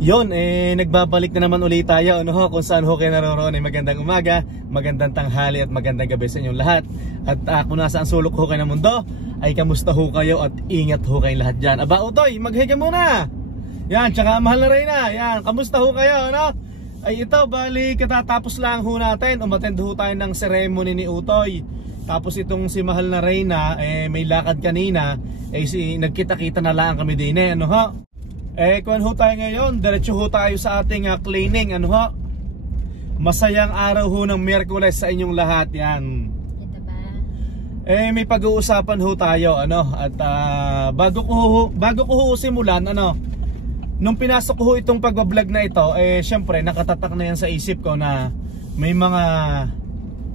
Yon, nagbabalik na naman ulit tayo, ano ho, kung saan ho kayo naroroon ay magandang umaga, magandang tanghali at magandang gabi sa inyong lahat. At kung nasa ang sulok ho kayo ng mundo, ay kamusta ho kayo at ingat ho kayong lahat dyan. Aba Utoy, maghiga muna. Yan, tsaka mahal na Reyna, yan, kamusta ho kayo, ano? Ay ito, bali, katatapos lang ho natin, umattend ho tayo ng ceremony ni Utoy. Tapos itong si mahal na Reyna, may lakad kanina, nagkita-kita na lang kami din, ano ho? Kuwan ho tayo ngayon, diretso ho tayo sa ating cleaning, ano ho? Masayang araw ho ng Miyerkules sa inyong lahat, yan. Ito ba? May pag-uusapan ho tayo, ano? At bago ko ho simulan, ano? Nung pinasok ko ho itong pag-vlog na ito, syempre nakatatak na yan sa isip ko na may mga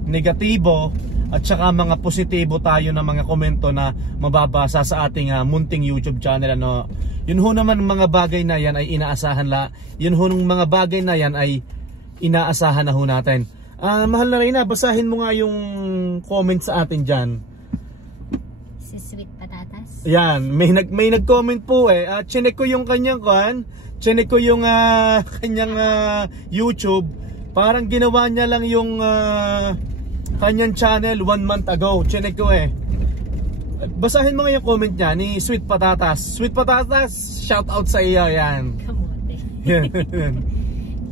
negatibo at saka mga positibo tayo na mga komento na mababasa sa ating munting YouTube channel, ano. Yun ho naman mga bagay na yan ay inaasahan yun ho ng mga bagay na yan ay inaasahan na ho natin. Mahal na Reyna, basahin mo nga yung comment sa atin dyan. Si Sweet Patatas. Yan, may nag-comment po chinek ko yung kanyang chinek ko yung kanyang YouTube. Parang ginawa niya lang yung kanyang channel 1 month ago. Chinek ko Basahin mo nga yung comment niya ni Sweet Patatas. Sweet Patatas, shout out sa iyo, yan. Kamote.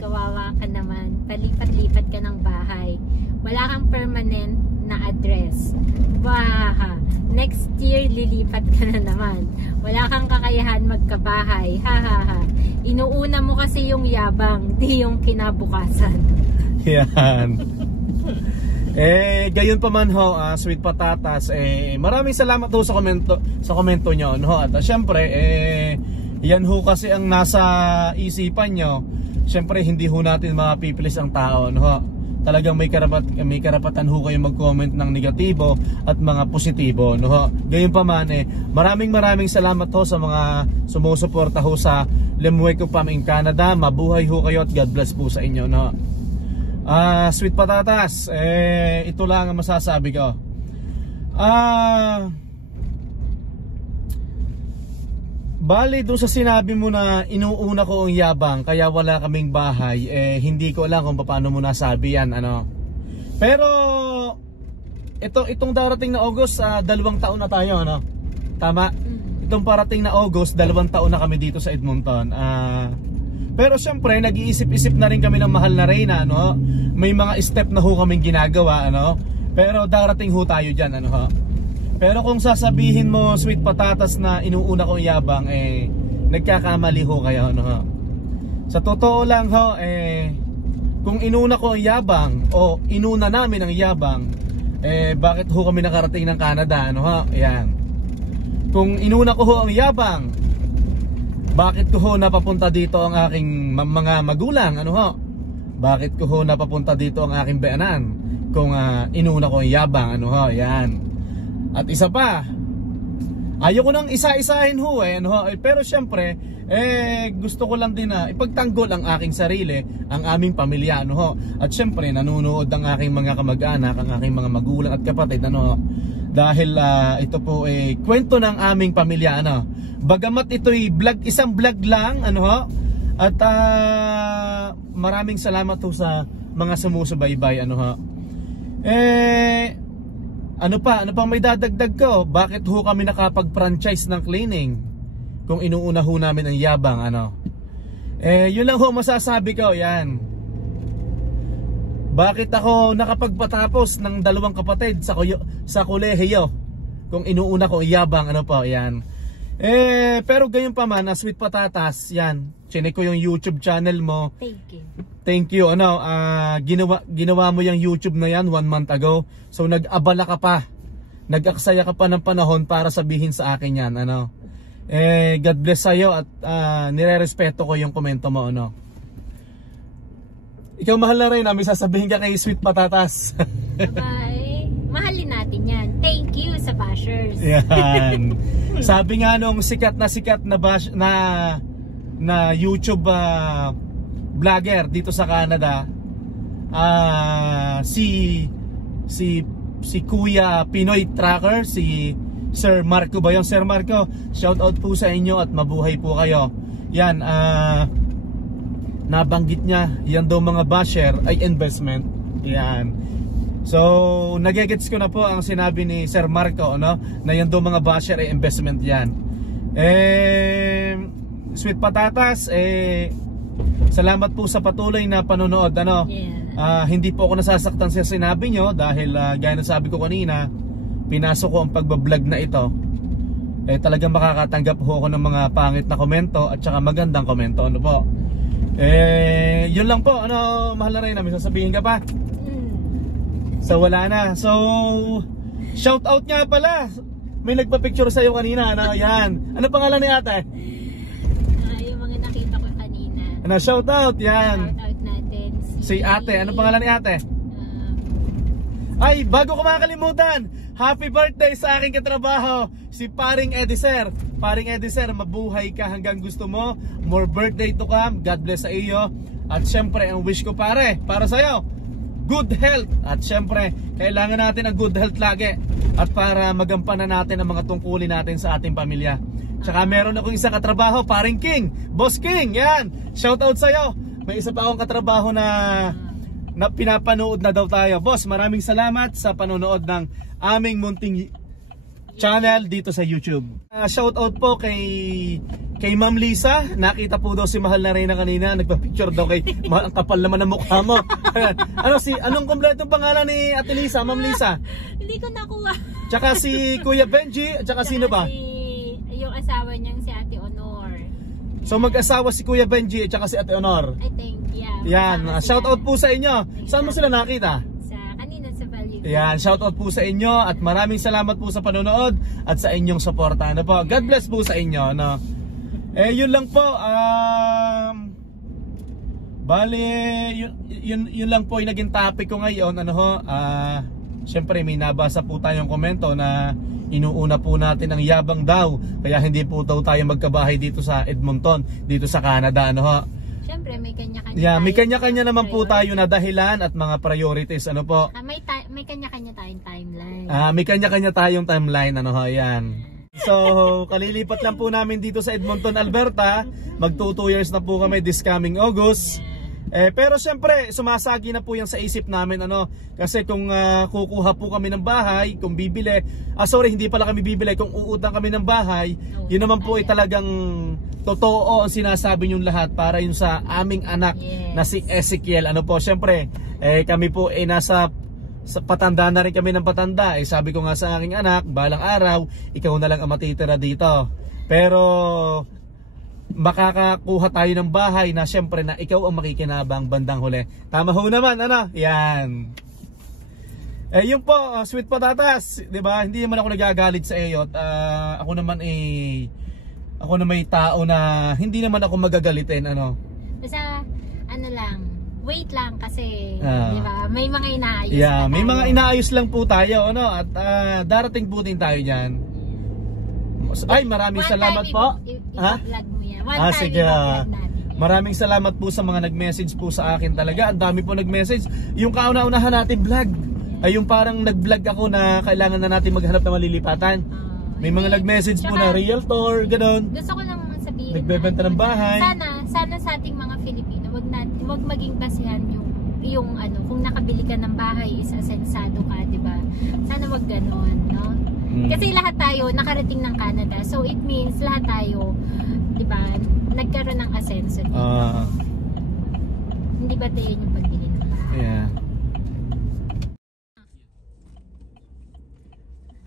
Kawawa ka naman. Palipat-lipat ka ng bahay. Wala kang permanent na address. Baha. Next year, lilipat ka na naman. Wala kang kakayahan magkabahay. Ha ha ha. Inuuna mo kasi yung yabang, di yung kinabukasan. Yan. Gayon pa man ho, Sweet Patatas, maraming salamat ho sa komento nyo, no? At syempre, yan ho kasi ang nasa isipan nyo. Syempre, hindi ho natin mapipilis ang tao, no? Talagang may karapatan ho kayo mag-comment ng negatibo at mga positibo, no? Gayon pa man, maraming salamat ho sa mga sumusuporta ho sa Lemweco Farm in Canada. Mabuhay ho kayo at God bless po sa inyo, no? Sweet Patatas, ito lang ang masasabi ko. Bali doon sa sinabi mo na inuuna ko ang yabang kaya wala kaming bahay, hindi ko alam kung paano mo nasabi yan, ano. Pero itong darating na August, 2 taon na tayo, ano. Tama? Itong parating na August, 2 taon na kami dito sa Edmonton. Pero syempre, nag-iisip-isip na rin kami ng mahal na Reyna, ano? May mga step na ho kaming ginagawa, ano? Pero darating ho tayo dyan, ano ho? Pero kung sasabihin mo, Sweet Patatas, na inuuna ko yabang, nagkakamali ho kayo, ano ho? Sa totoo lang ho, kung inuna ko ang yabang, o inuna namin ang yabang, bakit ho kami nakarating ng Canada, ano ho? Ayan. Kung inuna ko ho ang yabang, bakit ko ho napapunta dito ang aking mga magulang, ano ho? Bakit ko ho napapunta dito ang aking beanan? Kung inuna ko ang yabang, ano ho? Yan. At isa pa, ayoko nang isa-isahin ho, ano ho? Pero syempre, gusto ko lang din na ipagtanggol ang aking sarili, ang aming pamilya, ano ho? At syempre, nanonood ang aking mga kamag-anak, ang aking mga magulang at kapatid, ano ho? Dahil ito po kwento ng aming pamilya, ano. Bagamat ito'y isang vlog lang, ano ho. At maraming salamat ho sa mga sumusubaybay, ano ho. Ano pang may dadagdag ko? Bakit ho kami nakapag-franchise ng cleaning kung inuuna ho namin ang yabang, ano. Yun lang ho masasabi ko, yan. Bakit ako nakapagpatapos ng 2 kapatid sa kolehiyo kung inuuna ko yabang, ano po, yan. Pero gayon pa man, Sweet Patatas, yan. Chinek ko yung YouTube channel mo. Thank you, ano. Ginawa mo yung YouTube na yan 1 month ago. So nag-abala ka pa. Nag-aksaya ka pa ng panahon para sabihin sa akin yan, ano. God bless sa'yo at nire-respeto ko yung komento mo, ano. Ikaw mahal na rin, may sasabihin ka kay Sweet Patatas. Bye. Mahalin natin yan. Thank you sa bashers. Yan. Sabi nga nung sikat na YouTube vlogger dito sa Canada, si Kuya Pinoy Tracker, si Sir Marco ba yun? Sir Marco, shout out po sa inyo at mabuhay po kayo. Yan, nabanggit niya yan daw mga basher ay investment. Yan. So nagegets ko na po ang sinabi ni Sir Marco, no, na yan daw mga basher ay investment yan. Sweet Patatas, salamat po sa patuloy na panonood, ano. Hindi po ako nasasaktan sa sinabi nyo dahil gaya na sabi ko kanina, pinasok ko ang pagbablog na ito, talagang makakatanggap ho ako ng mga pangit na komento at saka magandang komento, ano po. Yun lang po, ano, mahal na rin, may sasabihin ka pa? So wala na. So shout out nga pala, may nagpa-picture sa'yo kanina, ano, yan. Ano pangalan ni ate? Yung mga nakita ko kanina. Ano, shout out, yan. Shout out natin Si ate, ano pangalan ni ate? Ay, bago ko makakalimutan, happy birthday sa aking katrabaho, si Paring Ediser. Paring Ediser, mabuhay ka hanggang gusto mo. More birthday to come. God bless sa iyo. At syempre, ang wish ko pare, para sa'yo, good health. At syempre, kailangan natin ang good health lagi. At para magampanan natin ang mga tungkulin natin sa ating pamilya. Tsaka meron akong isang katrabaho, Paring King, Boss King, yan. Shout out sa'yo. May isa pa akong katrabaho na pinapanood na daw tayo. Boss, maraming salamat sa panonood ng aming munting channel dito sa YouTube. Shout out po kay Ma'am Lisa. Nakita po daw si Mahal na Reyna kanina, nagpa-picture daw kay Mahal, ang kapal naman ng mukha mo. Anong kompletong pangalan ni Ate Lisa, Ma'am Lisa? Hindi ko nakuha. Tsaka si Kuya Benji, at tsaka sino ba? Yung asawa niyang si Ate Honor. So mag-asawa si Kuya Benji at tsaka si Ate Honor. I think, yeah. Yan, shout out po sa inyo. Saan mo sila nakita? Kanina sa Value. Yan, shout out po sa inyo at maraming salamat po sa panonood at sa inyong suporta. Ano po? God bless po sa inyo, no. Yun lang po. Bali, yun lang po yung naging topic ko ngayon. Ano ho? Syempre may nabasa po tayong komento na inuuna po natin ang yabang daw, kaya hindi po daw tayo magkabahay dito sa Edmonton, dito sa Canada, ano ho. Syempre may kanya-kanya. Yeah, may kanya-kanya naman po tayo na dahilan at mga priorities, ano po. May kanya-kanya tayong timeline. May kanya-kanya tayong timeline, ano ho, yan. So, kalilipat lang po namin dito sa Edmonton, Alberta. Magto 2 years na po kami this coming August. Pero syempre, sumasagi na po yan sa isip namin, ano. Kasi kung kukuha po kami ng bahay, kung bibili, hindi pala kami bibili, kung uutang kami ng bahay, yun naman po ay talagang totoo ang sinasabi niyong lahat para yun sa aming anak na si Ezekiel. Ano po, syempre, kami po nasa patanda na rin kami ng patanda. Sabi ko nga sa aking anak, balang araw, ikaw na lang ang matitira dito. Pero makakakuha tayo ng bahay na syempre na ikaw ang makikinabang bandang huli. Tama ho naman, ano? Yan. Yun po, Sweet Patatas, 'di ba? Hindi naman ako nagagalit sa iyo. Ako naman ako na may tao na hindi naman ako magagalitin, ano. Basta ano lang, wait lang kasi, 'di ba? May mga inaayos. Yeah, may mga inaayos lang po tayo, ano, at darating po din tayo diyan. Ay, maraming salamat po. I-vlog mo yan. One time sige. i-vlog natin. Maraming salamat po sa mga nag-message po sa akin talaga. Ang dami po nag-message. Yung kauna-unahan natin vlog, ay yung parang nag-vlog ako na kailangan na natin maghanap ng malilipatan. May mga nag-message po na realtor, gano'n. Gusto ko lang sabihin, nagbebenta ng bahay. Sana sa ating mga Filipino, wag maging basihan yung ano, kung nakabili ka ng bahay is asensado ka, 'di ba? Sana wag gano'n, no? Kasi lahat tayo nakarating ng Canada. So it means lahat tayo, 'di ba, nagkaroon ng asenso dito. Hindi ba tayo yung pagbili ng bahay? Yeah.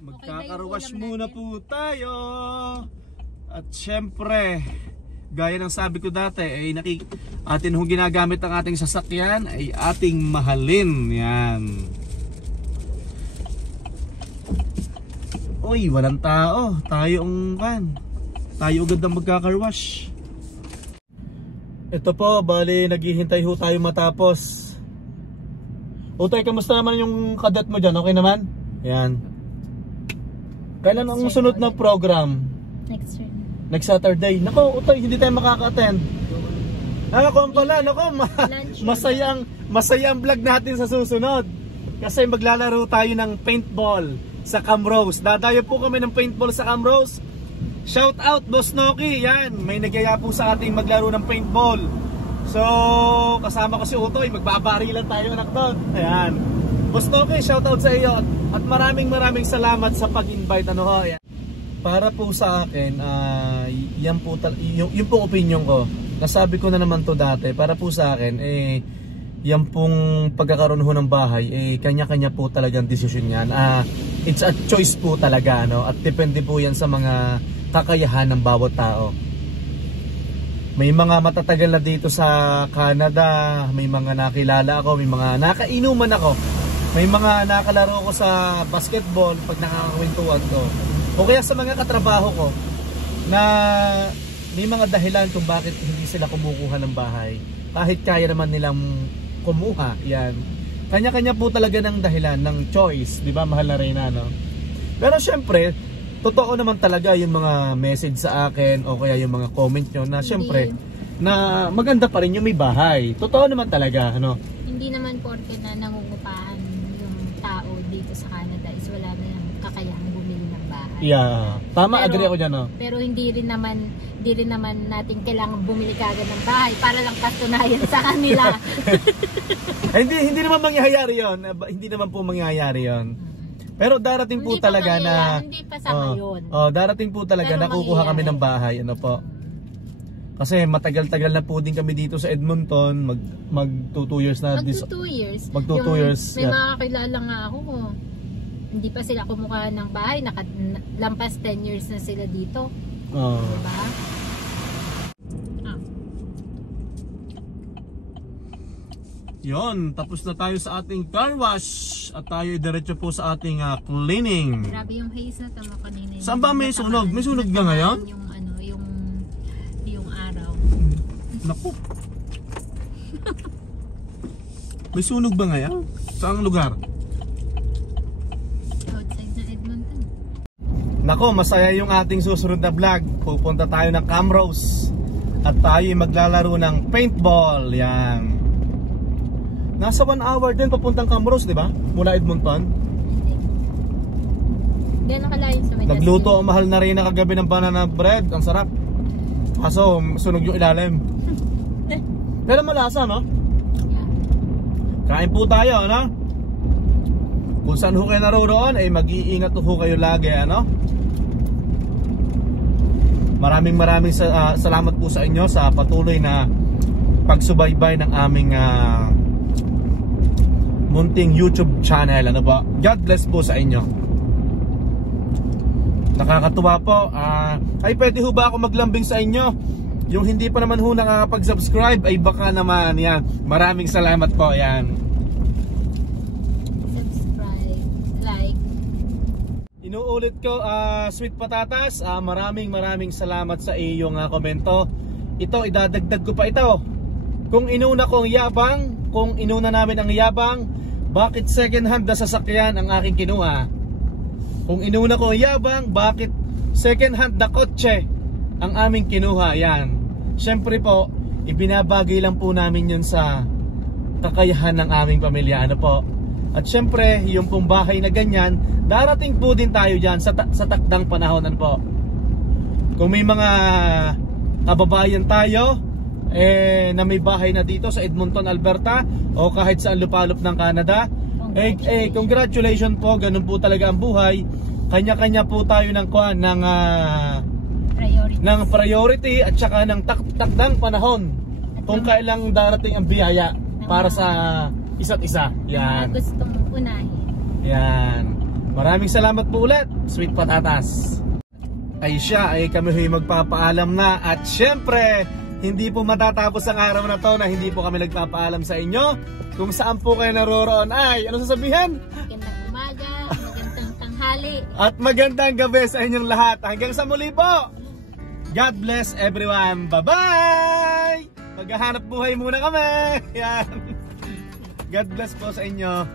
Magkakaruwash muna po tayo. At syempre, gaya ng sabi ko dati, atin hong ginagamit ang ating sasakyan ay ating mahalin. Yan. Uy, walang tao. Tayo agad ang magkakarwash. Ito po, bali naghihintay ho tayo matapos. Utay, kamusta naman yung kadat mo dyan? Okay naman? Yan. Kailan ang sunod na program? Next Saturday. Nako, Utay, hindi tayo makaka-attend. Masaya ang vlog natin sa susunod. Kasi maglalaro tayo ng paintball sa Camrose. Dadayo po kami ng paintball sa Camrose. Shout out Boss Noki, yan. May nagyaya po sa ating maglaro ng paintball So, kasama ko si Utoy, magbabarilan tayo anak doon. Ayan. Boss Toke, shoutout sa iyo at maraming salamat sa pag-invite ano ho. Ayan. Para po sa akin, yan po yung po opinion ko. Nasabi ko na naman to dati. Para po sa akin, yan pong pagkakaroon ho ng bahay, kanya-kanya po talagang desisyon yan. It's a choice po talaga, no? At depende po yan sa mga kakayahan ng bawat tao. May mga matatagal na dito sa Canada, may mga nakilala ako, may mga nakainuman ako, may mga nakalaro ko sa basketball pag nakakakwentuhan ko. O kaya sa mga katrabaho ko na may mga dahilan kung bakit hindi sila kumukuha ng bahay. Kahit kaya naman nilang kumuha, yan. Kanya-kanya po talaga ng dahilan, ng choice, di ba mahal na Reyna, no? Pero syempre, totoo naman talaga yung mga message sa akin o kaya yung mga comment nyo na syempre na maganda pa rin yung may bahay. Totoo naman talaga, ano? Hindi naman porke na nangungupahan yung tao dito sa Canada is wala na yung kakayahang bumili ng bahay. Yeah, tama, agree ako dyan, no? Pero hindi rin naman natin kailangan bumili kagad ng bahay para lang patunayan sa kanila. Hindi naman mangyayari yun. Hindi naman po mangyayari yun. Pero darating po talaga na hindi pa sa ngayon. Darating po talaga Pero na kukuha kami ng bahay, ano po. Kasi matagal-tagal na po din kami dito sa Edmonton, mag 2 years na. Mag 2 years. Mag 2 years. May mga kakilala nga ako. Hindi pa sila kumuha ng bahay, lampas 10 years na sila dito. Diba? Yon, tapos na tayo sa ating car wash at tayo diretso po sa ating cleaning. Grabe yung haze na tama kanina. Saan ba may sunog? May sunog ba ngayon? Yung araw. Naku. May sunog ba ngayon? Saang lugar? Outside na Edmonton. Nako, masaya yung ating susunod na vlog. Pupunta tayo ng Camrose at tayo maglalaro ng paintball. Yan. Nasa 1 hour din papuntang Camrose, di ba? Mula Edmonton. Gano'n kalayo sa Medellin? Nagluto ang mahal na rin na kagabi ng banana bread. Ang sarap. Kaso, sunog yung ilalim. Pero malasa, no? Yeah. Kain po tayo, ano? Kung saan ho kayo naroon, ay mag-iingat ho kayo lagi, ano? Maraming salamat po sa inyo sa patuloy na pagsubaybay ng aming munting YouTube channel, ano po. God bless po sa inyo. Nakakatuwa po. Ay pwede ho ba ako maglambing sa inyo? Yung hindi pa naman ho nakakapag-subscribe ay baka naman, yan. Maraming salamat po, yan. Subscribe, like. Inuulit ko, Sweet Patatas, maraming salamat sa iyong komento. Ito, idadagdag ko pa ito. Kung inuna ko ang yabang, kung inuna namin ang yabang, bakit second hand na sasakyan ang aking kinuha? Kung inuna ko ang yabang, bakit second hand na kotse ang aming kinuha? Yan. Siyempre po, ibinabagay lang po namin yun sa kakayahan ng aming pamilya, ano po. At siyempre, yung pong bahay na ganyan, darating po din tayo dyan sa takdang panahon, ano po. Kung may mga kababayan tayo na may bahay na dito sa Edmonton, Alberta o kahit saan lupalop ng Canada, congratulations po. Ganun po talaga ang buhay. Kanya-kanya po tayo ng priority at saka ng takdang panahon kung kailang darating ang biyaya para sa isa't isa. Yan. Gusto mong unahin. Yan. Maraming salamat po ulit, Sweet Patatas. Ay siya, ay kami magpapaalam na. At syempre, hindi po matatapos ang araw na to na hindi po kami nagpapaalam sa inyo. Kung saan po kayo naroroon ay, ano sasabihin? Magandang umaga, magandang tanghali. At magandang gabi sa inyong lahat. Hanggang sa muli po. God bless everyone. Bye-bye! Maghahanap buhay muna kami. Yan. God bless po sa inyo.